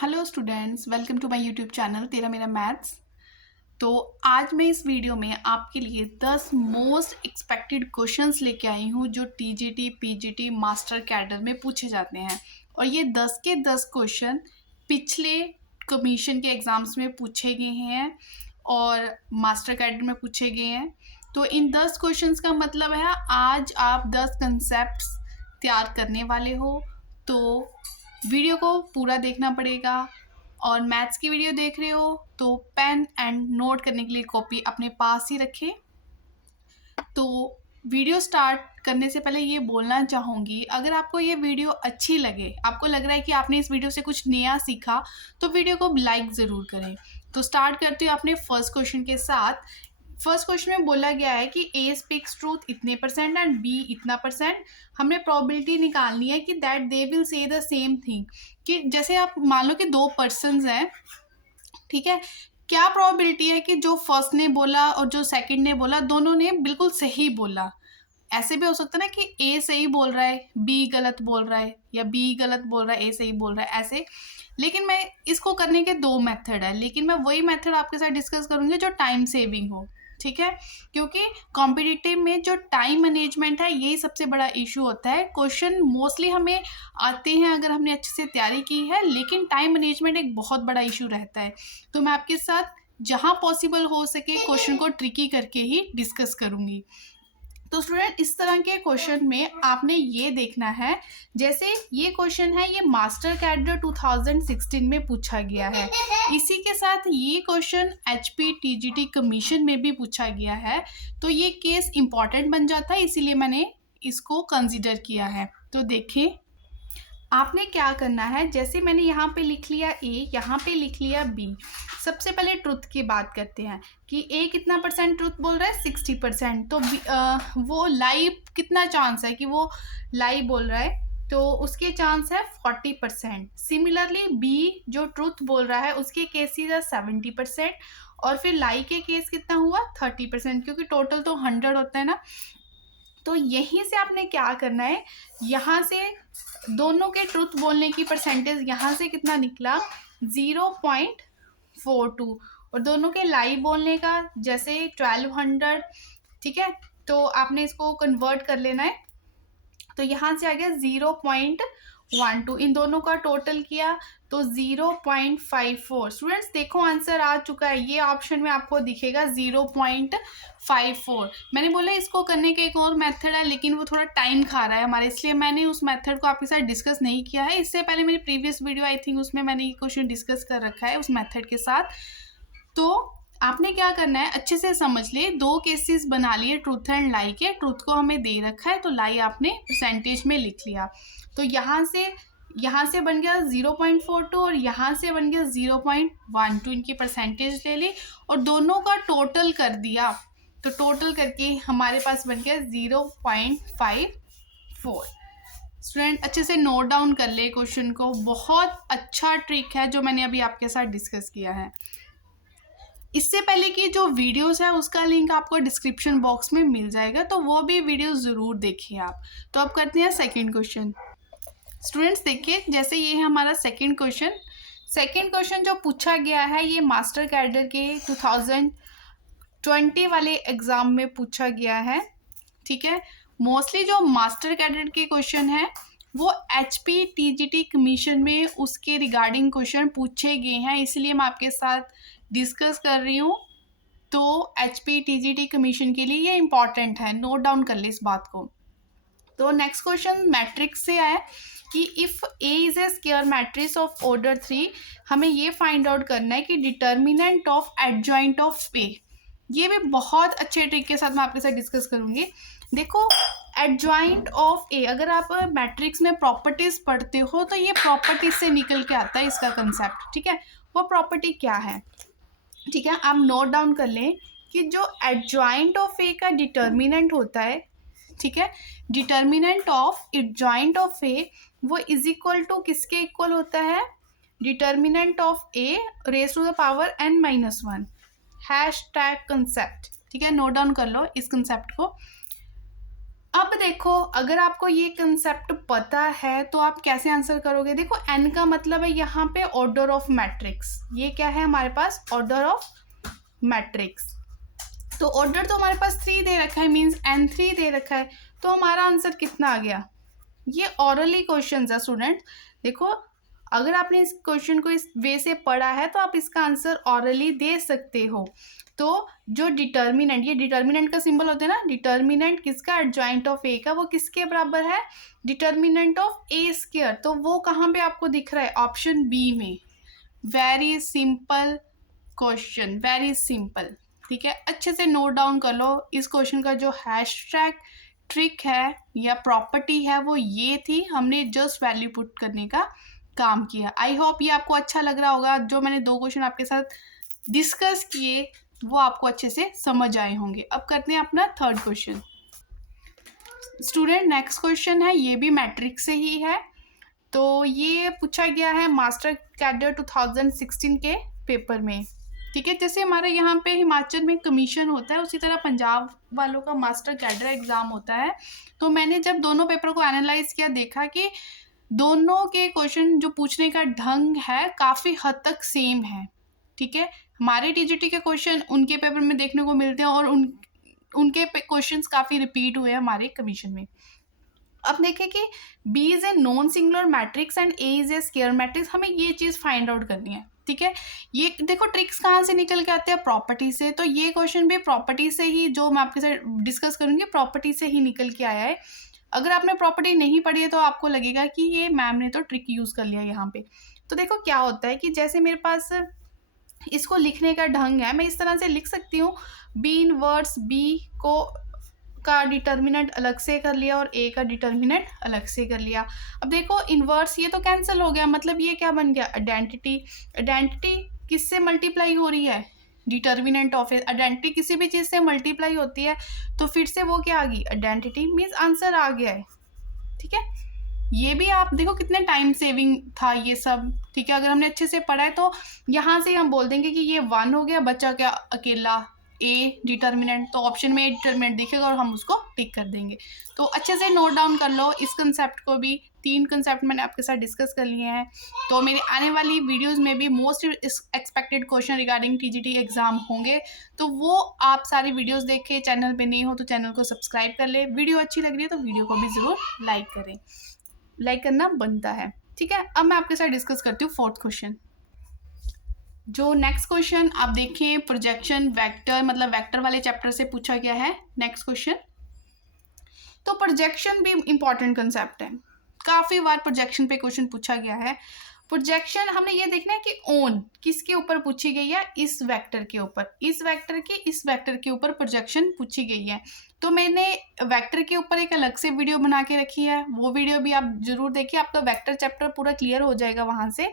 Hello students, welcome to my YouTube channel तेरा मेरा maths. तो आज मैं इस वीडियो में आपके लिए 10 मोस्ट एक्सपेक्टेड क्वेश्चंस लेके आई हूँ जो टीजीटी, पीजीटी, मास्टर कैडर में पूछे जाते हैं। और ये 10 के 10 क्वेश्चन पिछले कमीशन के एग्ज़ाम्स में पूछे गए हैं और मास्टर कैडर में पूछे गए हैं। तो इन 10 क्वेश्चंस का मतलब है आज आप 10 कंसेप्ट्स तैयार करने वाले हो, तो वीडियो को पूरा देखना पड़ेगा। और मैथ्स की वीडियो देख रहे हो तो पेन एंड नोट करने के लिए कॉपी अपने पास ही रखें। तो वीडियो स्टार्ट करने से पहले ये बोलना चाहूँगी, अगर आपको ये वीडियो अच्छी लगे, आपको लग रहा है कि आपने इस वीडियो से कुछ नया सीखा, तो वीडियो को लाइक ज़रूर करें। तो स्टार्ट करते हो अपने फर्स्ट क्वेश्चन के साथ। फर्स्ट क्वेश्चन में बोला गया है कि ए स्पीक्स ट्रूथ इतने परसेंट एंड बी इतना परसेंट। हमने प्रोबेबिलिटी निकालनी है कि that they will say the same thing. कि जैसे आप मान लो कि दो पर्सन्स हैं, ठीक है, क्या प्रोबेबिलिटी है कि जो फर्स्ट ने बोला और जो सेकंड ने बोला दोनों ने बिल्कुल सही बोला। ऐसे भी हो सकता है ना कि ए सही बोल रहा है, बी गलत बोल रहा है, या बी गलत बोल रहा है, ए सही बोल रहा है, ऐसे। लेकिन मैं इसको करने के दो मेथड है, लेकिन मैं वही मेथड आपके साथ डिस्कस करूंगी जो टाइम सेविंग हो, ठीक है। क्योंकि कॉम्पिटिटिव में जो टाइम मैनेजमेंट है यही सबसे बड़ा इशू होता है। क्वेश्चन मोस्टली हमें आते हैं अगर हमने अच्छे से तैयारी की है, लेकिन टाइम मैनेजमेंट एक बहुत बड़ा इशू रहता है। तो मैं आपके साथ जहाँ पॉसिबल हो सके क्वेश्चन को ट्रिकी करके ही डिस्कस करूँगी। तो स्टूडेंट, इस तरह के क्वेश्चन में आपने ये देखना है, जैसे ये क्वेश्चन है, ये मास्टर कैडर 2016 में पूछा गया है। इसी के साथ ये क्वेश्चन एचपी टीजीटी कमीशन में भी पूछा गया है। तो ये केस इंपॉर्टेंट बन जाता है, इसीलिए मैंने इसको कंसिडर किया है। तो देखें आपने क्या करना है, जैसे मैंने यहाँ पे लिख लिया ए, यहाँ पे लिख लिया बी। सबसे पहले ट्रुथ की बात करते हैं कि ए कितना परसेंट ट्रुथ बोल रहा है, 60%। तो वो लाई कितना चांस है कि वो लाई बोल रहा है, तो उसके चांस है 40%। सिमिलरली बी जो ट्रुथ बोल रहा है उसके केसेस है 70%। और फिर लाई के केस कितना हुआ, 30%, क्योंकि टोटल तो 100 होता है ना। तो यहीं से आपने क्या करना है, यहाँ से दोनों के ट्रुथ बोलने की परसेंटेज यहाँ से कितना निकला, 0.42। और दोनों के लाई बोलने का जैसे 1200, ठीक है। तो आपने इसको कन्वर्ट कर लेना है, तो यहाँ से आ गया 0.12। इन दोनों का टोटल किया तो 0.54। स्टूडेंट्स देखो आंसर आ चुका है, ये ऑप्शन में आपको दिखेगा 0.54। मैंने बोला इसको करने का एक और मेथड है, लेकिन वो थोड़ा टाइम खा रहा है हमारे, इसलिए मैंने उस मेथड को आपके साथ डिस्कस नहीं किया है। इससे पहले मेरी प्रीवियस वीडियो आई थिंक उसमें मैंने ये क्वेश्चन डिस्कस कर रखा है उस मेथड के साथ। तो आपने क्या करना है, अच्छे से समझ ले, दो केसेस बना लिए ट्रूथ एंड लाई के। ट्रूथ को हमें दे रखा है तो लाई आपने परसेंटेज में लिख लिया। तो यहाँ से बन गया 0.42 और यहाँ से बन गया 0.12। इनकी परसेंटेज ले ली और दोनों का टोटल कर दिया, तो टोटल करके हमारे पास बन गया 0.54। स्टूडेंट अच्छे से नोट डाउन कर ले क्वेश्चन को, बहुत अच्छा ट्रिक है जो मैंने अभी आपके साथ डिस्कस किया है। इससे पहले की जो वीडियोस है उसका लिंक आपको डिस्क्रिप्शन बॉक्स में मिल जाएगा, तो वो भी वीडियो ज़रूर देखिए आप। तो अब करते हैं सेकंड क्वेश्चन। स्टूडेंट्स देखिए, जैसे ये है हमारा सेकंड क्वेश्चन जो पूछा गया है, ये मास्टर कैडर के 2020 वाले एग्ज़ाम में पूछा गया है, ठीक है। मोस्टली जो मास्टर कैडर के क्वेश्चन है वो एचपी टीजीटी कमीशन में उसके रिगार्डिंग क्वेश्चन पूछे गए हैं, इसलिए मैं आपके साथ डिस्कस कर रही हूँ। तो एचपी टीजीटी कमीशन के लिए ये इंपॉर्टेंट है, नोट डाउन कर ले इस बात को। तो नेक्स्ट क्वेश्चन मैट्रिक्स से आया कि if A is A square matrix of order 3, हमें ये फाइंड आउट करना है कि डिटर्मिनेंट ऑफ एडजॉइंट ऑफ ए। ये भी बहुत अच्छे ट्रिक के साथ मैं आपके साथ डिस्कस करूँगी। देखो एडजॉइंट ऑफ ए, अगर आप मैट्रिक्स में प्रॉपर्टीज पढ़ते हो तो ये प्रॉपर्टीज से निकल के आता है इसका कंसेप्ट, ठीक है। वो प्रॉपर्टी क्या है, ठीक है, आप नोट डाउन कर लें कि जो एडजॉइंट ऑफ ए का डिटर्मिनेंट होता है, ठीक है, determinant of adjoint of A वो इज इक्वल टू किसके इक्वल होता है, determinant of A raise to the power n-1। Hashtag concept, ठीक है, नोट डाउन कर लो इस कंसेप्ट को। अब देखो, अगर आपको ये कंसेप्ट पता है तो आप कैसे आंसर करोगे। देखो एन का मतलब है यहाँ पे ऑर्डर ऑफ मैट्रिक्स, ये क्या है हमारे पास, ऑर्डर ऑफ मैट्रिक्स। तो ऑर्डर तो हमारे पास 3 दे रखा है, मींस n3 दे रखा है, तो हमारा आंसर कितना आ गया। ये ऑरली क्वेश्चन है स्टूडेंट। देखो अगर आपने इस क्वेश्चन को इस वे से पढ़ा है तो आप इसका आंसर ऑरली दे सकते हो। तो जो डिटर्मिनेंट, ये डिटर्मिनेंट का सिंबल होता है ना, डिटर्मिनेंट किसका, एडजॉइंट ऑफ ए का, वो किसके बराबर है, डिटर्मिनेंट ऑफ ए स्क्वायर। तो वो कहाँ पे आपको दिख रहा है, ऑप्शन बी में। Very simple question, very simple. ठीक है, अच्छे से नोट डाउन कर लो। इस क्वेश्चन का जो हैशटैग ट्रिक है या प्रॉपर्टी है वो ये थी, हमने जस्ट वैल्यू पुट करने का काम किया। आई होप ये आपको अच्छा लग रहा होगा। जो मैंने 2 क्वेश्चन आपके साथ डिस्कस किए वो आपको अच्छे से समझ आए होंगे। अब करते हैं अपना third question. Student next question है, ये भी मैट्रिक्स से ही है। तो ये पूछा गया है मास्टर कैडर 2016 के पेपर में। ठीक है, जैसे हमारे यहाँ पे हिमाचल में कमीशन होता है, उसी तरह पंजाब वालों का मास्टर कैडर एग्ज़ाम होता है। तो मैंने जब दोनों पेपर को एनालाइज किया, देखा कि दोनों के क्वेश्चन जो पूछने का ढंग है काफ़ी हद तक सेम है। ठीक है, हमारे टीजीटी के क्वेश्चन उनके पेपर में देखने को मिलते हैं और उनके क्वेश्चंस काफ़ी रिपीट हुए हैं हमारे कमीशन में। अब देखें कि B is a non singular matrix and A is a square matrix, हमें ये चीज़ फाइंड आउट करनी है। ठीक है, ये देखो ट्रिक्स कहाँ से निकल के आते हैं, प्रॉपर्टी से। तो ये क्वेश्चन भी प्रॉपर्टी से ही, जो मैं आपके साथ डिस्कस करूँगी, प्रॉपर्टी से ही निकल के आया है। अगर आपने प्रॉपर्टी नहीं पढ़ी है तो आपको लगेगा कि ये मैम ने तो ट्रिक यूज़ कर लिया यहाँ पे। तो देखो क्या होता है कि जैसे मेरे पास इसको लिखने का ढंग है, मैं इस तरह से लिख सकती हूँ, बी इनवर्स बी को का डिटर्मिनेंट अलग से कर लिया और ए का डिटर्मिनेंट अलग से कर लिया। अब देखो इन्वर्स ये तो कैंसिल हो गया, मतलब ये क्या बन गया, आइडेंटिटी। आइडेंटिटी किससे मल्टीप्लाई हो रही है, डिटर्मिनेंट ऑफ आइडेंटिटी किसी भी चीज़ से मल्टीप्लाई होती है, तो फिर से वो क्या आ गई, आइडेंटिटी, मीन्स आंसर आ गया है। ठीक है, ये भी आप देखो कितने टाइम सेविंग था ये सब। ठीक है, अगर हमने अच्छे से पढ़ा है तो यहाँ से हम बोल देंगे कि ये 1 हो गया, बचा क्या अकेला ए डिटर्मिनेंट, तो ऑप्शन में ए डिटर्मिनेंट दिखेगा और हम उसको टिक कर देंगे। तो अच्छे से नोट डाउन कर लो इस कंसेप्ट को भी। 3 कंसेप्ट मैंने आपके साथ डिस्कस कर लिए हैं। तो मेरे आने वाली वीडियोस में भी most expected question regarding TGT exam होंगे, तो वो आप सारी वीडियोस देखें। चैनल पे नहीं हो तो चैनल को सब्सक्राइब कर ले। वीडियो अच्छी लग रही है तो वीडियो को भी ज़रूर लाइक करें, लाइक करना बनता है। ठीक है, अब मैं आपके साथ डिस्कस करती हूँ फोर्थ क्वेश्चन। जो नेक्स्ट क्वेश्चन आप देखिए, प्रोजेक्शन वेक्टर, मतलब वेक्टर वाले चैप्टर से पूछा गया है नेक्स्ट क्वेश्चन। तो प्रोजेक्शन भी इंपॉर्टेंट कंसेप्ट है, काफ़ी बार प्रोजेक्शन पे क्वेश्चन पूछा गया है। प्रोजेक्शन हमने ये देखना है कि ऑन किसके ऊपर पूछी गई है, इस वेक्टर के ऊपर, इस वेक्टर के ऊपर प्रोजेक्शन पूछी गई है। तो मैंने वेक्टर के ऊपर एक अलग से वीडियो बना के रखी है, वो वीडियो भी आप जरूर देखिए, आपका वेक्टर चैप्टर पूरा क्लियर हो जाएगा वहाँ से।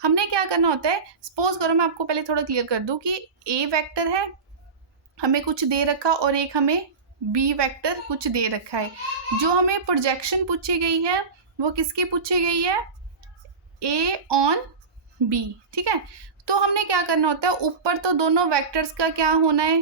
हमने क्या करना होता है, सपोज करो मैं आपको पहले थोड़ा क्लियर कर दूं कि ए वेक्टर है, हमें कुछ दे रखा, और एक हमें बी वेक्टर कुछ दे रखा है। जो हमें प्रोजेक्शन पूछी गई है वो किसकी पूछी गई है, ए ऑन बी। ठीक है, तो हमने क्या करना होता है, ऊपर तो दोनों वेक्टर्स का क्या होना है,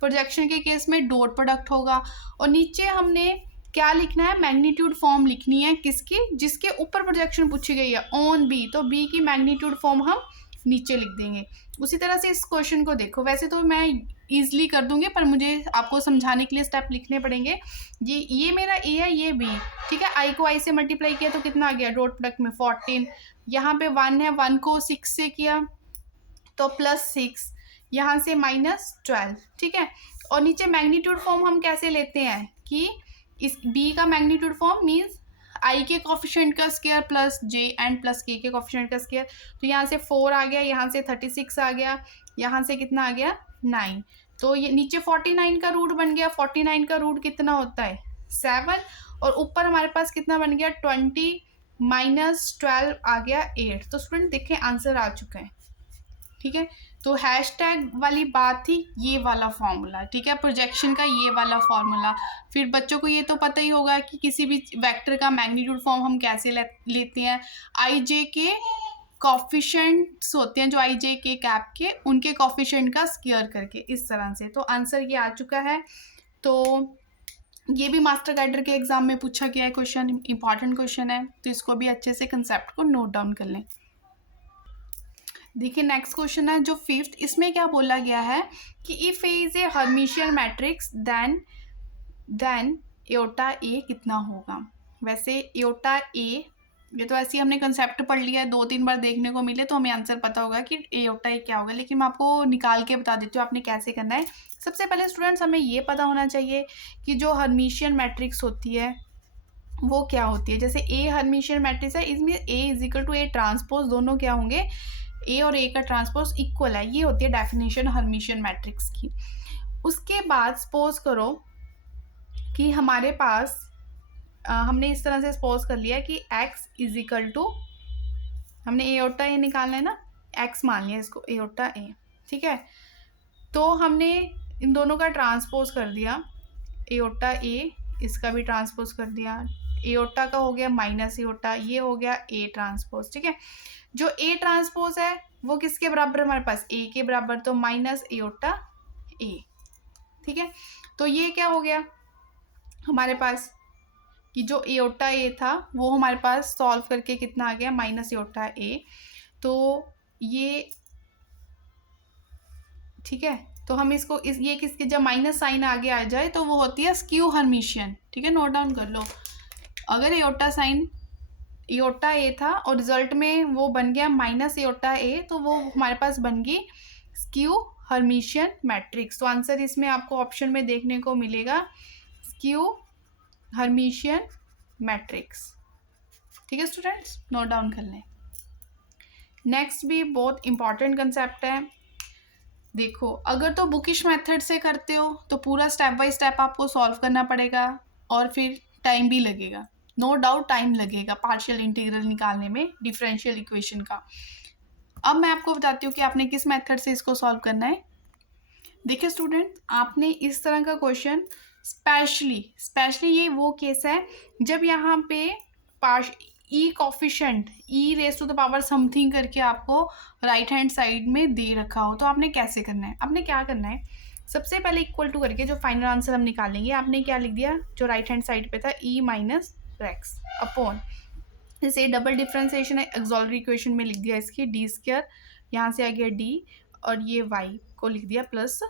प्रोजेक्शन के केस में डॉट प्रोडक्ट होगा, और नीचे हमने क्या लिखना है, मैग्नीट्यूड फॉर्म लिखनी है किसकी, जिसके ऊपर प्रोजेक्शन पूछी गई है ऑन बी, तो बी की मैग्नीट्यूड फॉर्म हम नीचे लिख देंगे। उसी तरह से इस क्वेश्चन को देखो, वैसे तो मैं ईजिली कर दूंगी पर मुझे आपको समझाने के लिए स्टेप लिखने पड़ेंगे। ये मेरा ए है, ये बी। ठीक है, आई को आई से मल्टीप्लाई किया तो कितना आ गया, डॉट प्रोडक्ट में 14, यहाँ पे 1 है, 1 को 6 से किया तो +6, यहाँ से -12। ठीक है, और नीचे मैग्नीट्यूड फॉर्म हम कैसे लेते हैं कि इस b का मैग्नीट्यूड फॉर्म मीन्स i के कोफिशिएंट का square plus j and plus k के कोफिशिएंट का स्क्वायर। तो यहाँ से 4 आ गया, यहाँ से 36 आ गया, यहाँ से कितना आ गया 9। तो ये नीचे 49 का रूट बन गया, 49 का रूट कितना होता है 7, और ऊपर हमारे पास कितना बन गया 20 -12 आ गया 8। तो स्टूडेंट देखें आंसर आ चुका है। ठीक है, तो हैशटैग वाली बात थी ये वाला फॉर्मूला। ठीक है, प्रोजेक्शन का ये वाला फॉर्मूला। फिर बच्चों को ये तो पता ही होगा कि किसी भी वेक्टर का मैग्नीट्यूड फॉर्म हम कैसे लेते हैं, आई जे के कॉफिशेंट्स होते हैं जो आई जे के कैप के, उनके कॉफिशेंट का स्क्वायर करके, इस तरह से। तो आंसर ये आ चुका है। तो ये भी मास्टर गाइडर के एग्जाम में पूछा गया है क्वेश्चन, इंपॉर्टेंट क्वेश्चन है, तो इसको भी अच्छे से कंसेप्ट को नोट डाउन कर लें। देखिए नेक्स्ट क्वेश्चन है जो फिफ्थ, इसमें क्या बोला गया है कि if A is a Hermitian matrix then एओटा ए कितना होगा। वैसे एओटा ए, ये तो ऐसे ही हमने कंसेप्ट पढ़ लिया है, 2-3 बार देखने को मिले तो हमें आंसर पता होगा कि एओटा ए क्या होगा, लेकिन मैं आपको निकाल के बता देती हूँ आपने कैसे करना है। सबसे पहले स्टूडेंट्स हमें ये पता होना चाहिए कि जो हर्मिशियन मैट्रिक्स होती है वो क्या होती है। जैसे ए हर्मिशियन मैट्रिक्स है, इसमें A is equal to A transpose, दोनों क्या होंगे, ए और ए का ट्रांसपोज इक्वल है। ये होती है डेफिनेशन हर्मिशियन मैट्रिक्स की। उसके बाद सपोज करो कि हमारे पास हमने इस तरह से सपोज कर लिया कि x इज इक्वल टू, हमने एओटा ए निकालना है ना, x मान लिया इसको एओटा ए, ठीक है। तो हमने इन दोनों का ट्रांसपोज कर दिया, एओटा ए, इसका भी ट्रांसपोज कर दिया, एओटा का हो गया माइनस एओटा, ये हो गया ए ट्रांसपोज, ठीक है। जो ए ट्रांसपोज है वो किसके बराबर, हमारे पास ए के बराबर, तो माइनस एओटा ए, ठीक है। तो ये क्या हो गया हमारे पास कि जो एओटा ए था वो हमारे पास सॉल्व करके कितना आ गया, माइनस एओटा ए। तो ये ठीक है, तो हम इसको ये किसके, जब माइनस साइन आगे आ जाए तो वो होती है स्क्यू हर्मिशियन, ठीक है, नोट डाउन कर लो। अगर एओटा साइन एओटा ए था और रिजल्ट में वो बन गया माइनस एओटा ए, तो वो हमारे पास बन गई स्क्यू हर्मिशियन मैट्रिक्स। तो आंसर इसमें आपको ऑप्शन में देखने को मिलेगा स्क्यू हर्मिशियन मैट्रिक्स, ठीक है स्टूडेंट्स, नोट डाउन कर लें। नेक्स्ट भी बहुत इंपॉर्टेंट कंसेप्ट है। देखो अगर तो बुकिश मेथड से करते हो तो पूरा स्टेप बाय स्टेप आपको सॉल्व करना पड़ेगा और फिर टाइम भी लगेगा, नो डाउट टाइम लगेगा पार्शियल इंटीग्रल निकालने में डिफरेंशियल इक्वेशन का। अब मैं आपको बताती हूँ कि आपने किस मेथड से इसको सॉल्व करना है। देखिए स्टूडेंट, आपने इस तरह का क्वेश्चन स्पेशली ये वो केस है जब यहाँ पे e coefficient e raise to the power something करके आपको राइट हैंड साइड में दे रखा हो, तो आपने कैसे करना है, आपने क्या करना है, सबसे पहले इक्वल टू करके जो फाइनल आंसर हम निकालेंगे, आपने क्या लिख दिया, जो राइट हैंड साइड पे था ई माइनस रेक्स अपॉन, जैसे डबल डिफ्रेंसिएशन है एक्सॉलरी इक्वेशन में लिख दिया इसकी डी स्क्वायर, यहाँ से आ गया डी और ये वाई को लिख दिया प्लस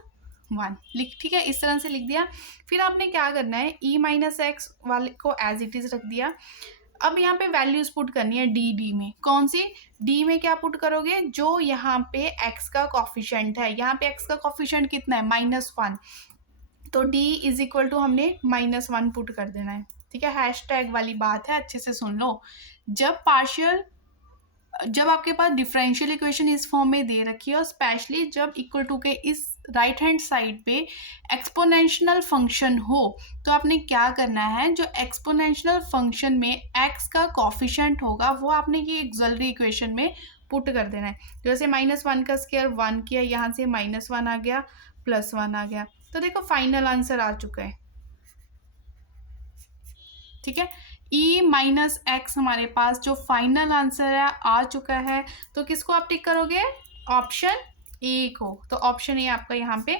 1, ठीक है, इस तरह से लिख दिया। फिर आपने क्या करना है, ई माइनस एक्स वाले को एज इट इज रख दिया। अब यहाँ पे वैल्यूज पुट करनी है डी में, कौन सी डी में क्या पुट करोगे, जो यहाँ पे एक्स का कॉफिशेंट है, यहाँ पे एक्स का कॉफिशेंट कितना है -1, तो डी इज इक्वल टू हमने -1 पुट कर देना है, ठीक है। हैशटैग वाली बात है, अच्छे से सुन लो। जब आपके पास डिफरेंशियल इक्वेशन इस फॉर्म में दे रखी है और स्पेशली जब इक्वल टू के इस राइट हैंड साइड पे एक्सपोनेंशियल फंक्शन हो, तो आपने क्या करना है, जो एक्सपोनेंशियल फंक्शन में एक्स का कॉफिशेंट होगा वो आपने ये एक्सॉलरी इक्वेशन में पुट कर देना है। जैसे -1 का स्क्वायर 1 किया, यहाँ से -1 आ गया +1 आ गया, तो देखो फाइनल आंसर आ चुका है, ठीक है। ई माइनस एक्स हमारे पास जो फाइनल आंसर है आ चुका है, तो किसको आप टिक करोगे, ऑप्शन ए को, तो ऑप्शन ए आपका यहाँ पे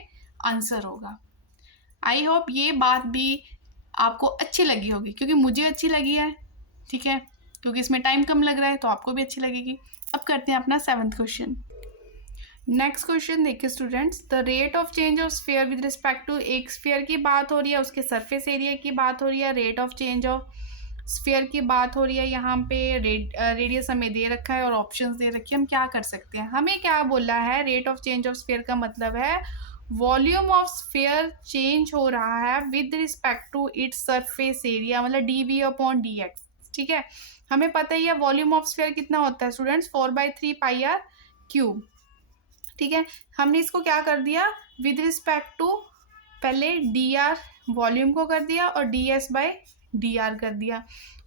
आंसर होगा। आई होप ये बात भी आपको अच्छी लगी होगी, क्योंकि मुझे अच्छी लगी है, ठीक है, क्योंकि इसमें टाइम कम लग रहा है, तो आपको भी अच्छी लगेगी। अब करते हैं अपना 7th क्वेश्चन। नेक्स्ट क्वेश्चन देखिए students, the rate of change of sphere with respect to, एक स्फीयर की बात हो रही है, उसके सरफेस एरिया की बात हो रही है, rate of change of sphere की बात हो रही है, यहाँ पे रेडियस हमें दे रखा है और ऑप्शंस दे रखी है। हम क्या कर सकते हैं, हमें क्या बोला है, rate of change of sphere का मतलब है वॉल्यूम ऑफ स्फीयर चेंज हो रहा है with respect to its surface area, मतलब डी अपॉन डी एक्स, ठीक है। हमें पता ही है वॉल्यूम ऑफ स्फीयर कितना होता है स्टूडेंट्स, 4/3πr³, ठीक है। हमने इसको क्या कर दिया, विद रिस्पेक्ट टू पहले डी आर वॉल्यूम को कर दिया और ds/dr कर दिया,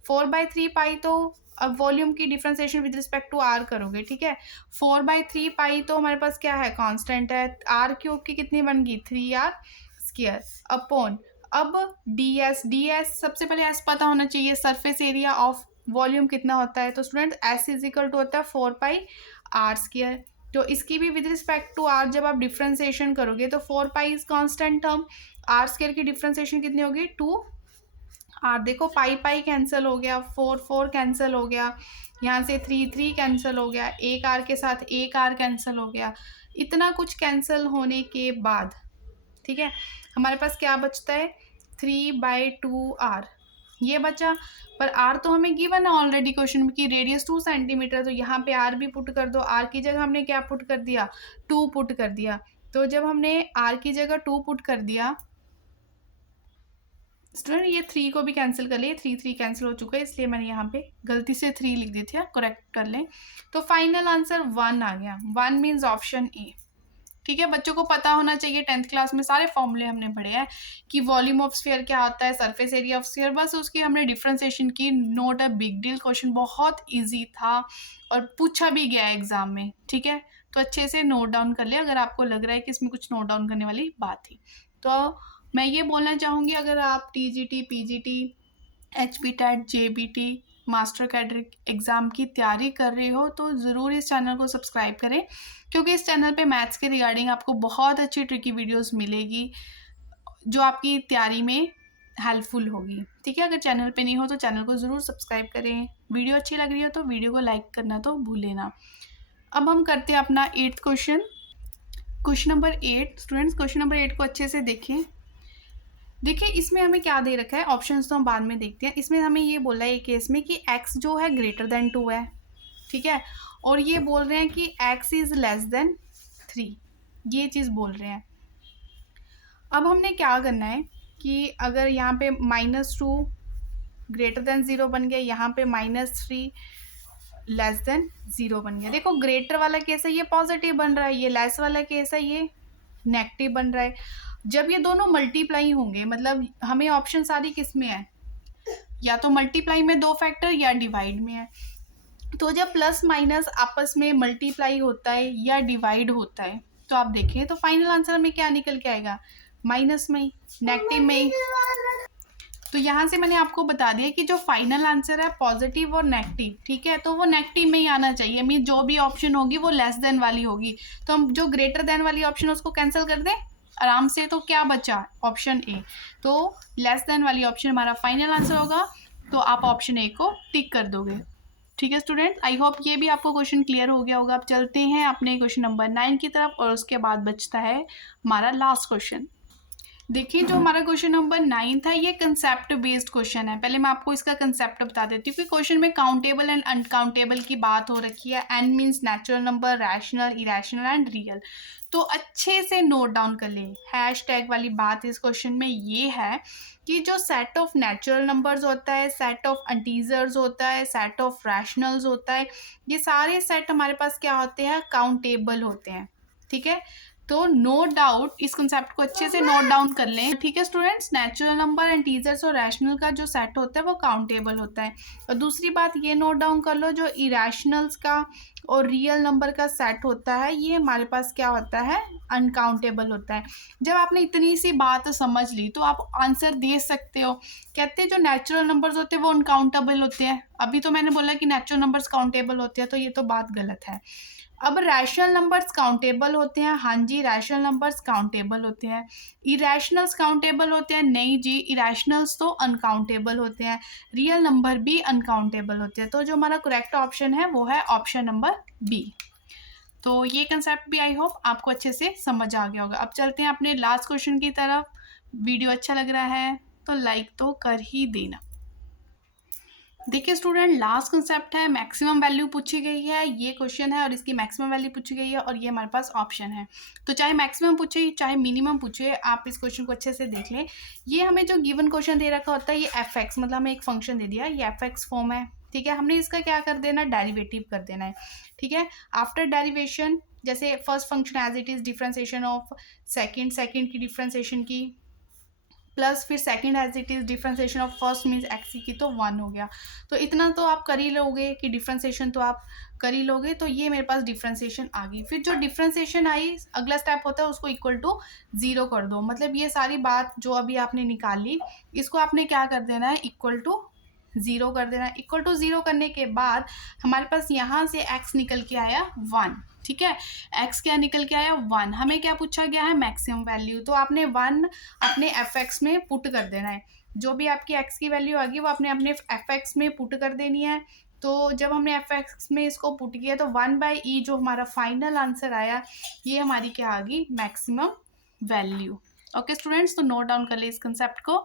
4/3π, तो अब वॉल्यूम की differentiation with respect to R करोगे, ठीक है। 4/3π तो हमारे पास क्या है, कांस्टेंट है, r³ की कितनी बन गई, 3r² अपॉन, अब ds सबसे पहले s पता होना चाहिए, सरफेस एरिया ऑफ वॉल्यूम कितना होता है, तो student s is equal to होता है 4πr², तो इसकी भी विद रिस्पेक्ट टू आर जब आप डिफ्रेंसिएशन करोगे तो 4π इज कांस्टेंट टर्म, r² की डिफ्रेंसिएशन कितनी होगी, 2 आर देखो पाई पाई कैंसिल हो गया, 4 4 कैंसिल हो गया, यहाँ से 3 3 कैंसिल हो गया, एक आर के साथ एक आर कैंसिल हो गया। इतना कुछ कैंसिल होने के बाद ठीक है हमारे पास क्या बचता है 3/2 आर ये बचा। पर आर तो हमें गिवन है ऑलरेडी क्वेश्चन में कि रेडियस 2 सेंटीमीटर, तो यहाँ पे आर भी पुट कर दो। आर की जगह हमने क्या पुट कर दिया 2 पुट कर दिया। तो जब हमने आर की जगह 2 पुट कर दिया स्टूडेंट ये 3 को भी कैंसिल कर लिए, 3 3 कैंसिल हो चुका है, इसलिए मैंने यहाँ पे गलती से 3 लिख दी थी, आप करेक्ट कर लें। तो फाइनल आंसर 1 आ गया। 1 मीन्स ऑप्शन ए। ठीक है बच्चों को पता होना चाहिए, 10th क्लास में सारे फॉर्मूले हमने पढ़े हैं कि वॉल्यूम ऑफ स्फीयर क्या होता है, सरफेस एरिया ऑफ स्फीयर, बस उसकी हमने डिफ्रेंसिएशन की। Note a big deal, question बहुत इजी था और पूछा भी गया एग्जाम में। ठीक है तो अच्छे से नोट डाउन कर लिया अगर आपको लग रहा है कि इसमें कुछ नोट डाउन करने वाली बात थी। तो मैं ये बोलना चाहूँगी अगर आप TGT PGT HBTET JBT master cadre exam की तैयारी कर रहे हो तो ज़रूर इस चैनल को सब्सक्राइब करें, क्योंकि इस चैनल पे मैथ्स के रिगार्डिंग आपको बहुत अच्छी ट्रिकी वीडियोस मिलेगी जो आपकी तैयारी में हेल्पफुल होगी। ठीक है अगर चैनल पे नहीं हो तो चैनल को ज़रूर सब्सक्राइब करें। वीडियो अच्छी लग रही हो तो वीडियो को लाइक करना तो भूलें ना। अब हम करते हैं अपना 8th question, question number 8। Students question number 8 को अच्छे से देखें। देखिए इसमें हमें क्या दे रखा है, ऑप्शंस तो हम बाद में देखते हैं। इसमें हमें ये बोला है केस में कि x जो है ग्रेटर देन 2 है। ठीक है और ये बोल रहे हैं कि x इज़ लेस देन 3, ये चीज़ बोल रहे हैं। अब हमने क्या करना है कि अगर यहाँ पे -2 ग्रेटर देन 0 बन गया, यहाँ पे -3 लेस देन 0 बन गया। देखो ग्रेटर वाला केस है ये पॉजिटिव बन रहा है, ये लेस वाला केस है ये नेगेटिव बन रहा है। जब ये दोनों मल्टीप्लाई होंगे, मतलब हमें ऑप्शन सारी किस में है, या तो मल्टीप्लाई में 2 फैक्टर या डिवाइड में है। तो जब प्लस माइनस आपस में मल्टीप्लाई होता है या डिवाइड होता है तो आप देखें तो फाइनल आंसर में क्या निकल के आएगा, माइनस में ही, नेगेटिव में ही। तो यहाँ से मैंने आपको बता दिया कि जो फाइनल आंसर है पॉजिटिव और नेगेटिव, ठीक है तो वो नेगेटिव में ही आना चाहिए। मीन जो भी ऑप्शन होगी वो लेस देन वाली होगी। तो हम जो ग्रेटर देन वाली ऑप्शन है उसको कैंसिल कर दें आराम से। तो क्या बचा ऑप्शन ए, तो लेस देन वाली ऑप्शन हमारा फाइनल आंसर होगा। तो आप ऑप्शन ए को टिक कर दोगे। ठीक है स्टूडेंट, आई होप ये भी आपको क्वेश्चन क्लियर हो गया होगा। अब चलते हैं अपने क्वेश्चन नंबर 9 की तरफ और उसके बाद बचता है हमारा लास्ट क्वेश्चन। देखिए जो हमारा क्वेश्चन नंबर 9 था ये कंसेप्ट बेस्ड क्वेश्चन है। पहले मैं आपको इसका कंसेप्ट बता देती हूँ कि क्वेश्चन में काउंटेबल एंड अनकाउंटेबल की बात हो रखी है। N means natural number, rational, irrational and real. तो अच्छे से नोट डाउन कर लें। हैशटैग वाली बात इस क्वेश्चन में ये है कि जो सेट ऑफ नेचुरल नंबर्स होता है, सेट ऑफ इंटीजर्स होता है, सेट ऑफ रैशनल्स होता है, ये सारे सेट हमारे पास क्या होते हैं, काउंटेबल होते हैं। ठीक है तो नो डाउट इस कंसेप्ट को अच्छे से नोट डाउन कर लें। ठीक है स्टूडेंट्स, नेचुरल नंबर, इंटीजर्स और रैशनल का जो सेट होता है वो काउंटेबल होता है। और दूसरी बात ये नोट डाउन कर लो, जो इरेशनल्स का और रियल नंबर का सेट होता है ये हमारे पास क्या होता है, अनकाउंटेबल होता है। जब आपने इतनी सी बात समझ ली तो आप आंसर दे सकते हो। कहते हैं जो नेचुरल नंबर्स होते हैं वो अनकाउंटेबल होते हैं। अभी तो मैंने बोला कि नेचुरल नंबर्स काउंटेबल होते हैं, तो ये तो बात गलत है। अब रैशनल नंबर्स काउंटेबल होते हैं, हाँ जी रैशनल नंबर्स काउंटेबल होते हैं। इरेशनल्स काउंटेबल होते हैं, नहीं जी इरेशनल्स तो अनकाउंटेबल होते हैं। रियल नंबर भी अनकाउंटेबल होते हैं। तो जो हमारा करेक्ट ऑप्शन है वो है ऑप्शन नंबर बी। तो ये कंसेप्ट भी आई होप आपको अच्छे से समझ आ गया होगा। अब चलते हैं अपने लास्ट क्वेश्चन की तरफ। वीडियो अच्छा लग रहा है तो लाइक तो कर ही देना। देखिए स्टूडेंट लास्ट कंसेप्ट है, मैक्सिमम वैल्यू पूछी गई है। ये क्वेश्चन है और इसकी मैक्सिमम वैल्यू पूछी गई है और ये हमारे पास ऑप्शन है। तो चाहे मैक्सिमम पूछे चाहे मिनिमम पूछे, आप इस क्वेश्चन को अच्छे से देख लें। ये हमें जो गिवन क्वेश्चन दे रखा होता है ये एफ मतलब हमें एक फंक्शन दे दिया, ये एफ फॉर्म है। ठीक है हमने इसका क्या कर देना, डेरिवेटिव कर देना है। ठीक है आफ्टर डेरिवेशन जैसे first function as it is differentiation of second की डिफ्रेंसिएशन की, प्लस फिर second as it is differentiation of first means x की, तो 1 हो गया। तो इतना तो आप कर ही लोगे कि डिफ्रेंसिएशन तो आप कर ही लोगे। तो ये मेरे पास डिफ्रेंसिएशन आ गई। फिर जो डिफ्रेंसिएशन आई अगला स्टेप होता है उसको इक्वल टू 0 कर दो। मतलब ये सारी बात जो अभी आपने निकाल ली इसको आपने क्या कर देना है, इक्वल टू 0 कर देना है। इक्वल टू 0 करने के बाद हमारे पास यहाँ से x निकल के आया 1। ठीक है x क्या निकल के आया 1। हमें क्या पूछा गया है, मैक्सिमम वैल्यू। तो आपने 1 अपने एफ में पुट कर देना है। जो भी आपकी एक्स की वैल्यू आ गई वो आपने अपने एफ एक्स में पुट कर देनी है। तो जब हमने एफ एक्स में इसको पुट किया तो 1/e जो हमारा फाइनल आंसर आया ये हमारी क्या आ गई, मैक्सिमम वैल्यू। ओके स्टूडेंट्स, तो नोट डाउन कर ले इस कंसेप्ट को।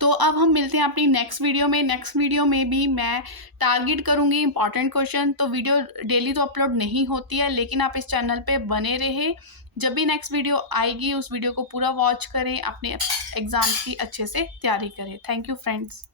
तो अब हम मिलते हैं अपनी नेक्स्ट वीडियो में। नेक्स्ट वीडियो में भी मैं टारगेट करूंगी इंपॉर्टेंट क्वेश्चन। तो वीडियो डेली तो अपलोड नहीं होती है, लेकिन आप इस चैनल पे बने रहे। जब भी नेक्स्ट वीडियो आएगी उस वीडियो को पूरा वॉच करें, अपने एग्जाम्स की अच्छे से तैयारी करें। Thank you friends.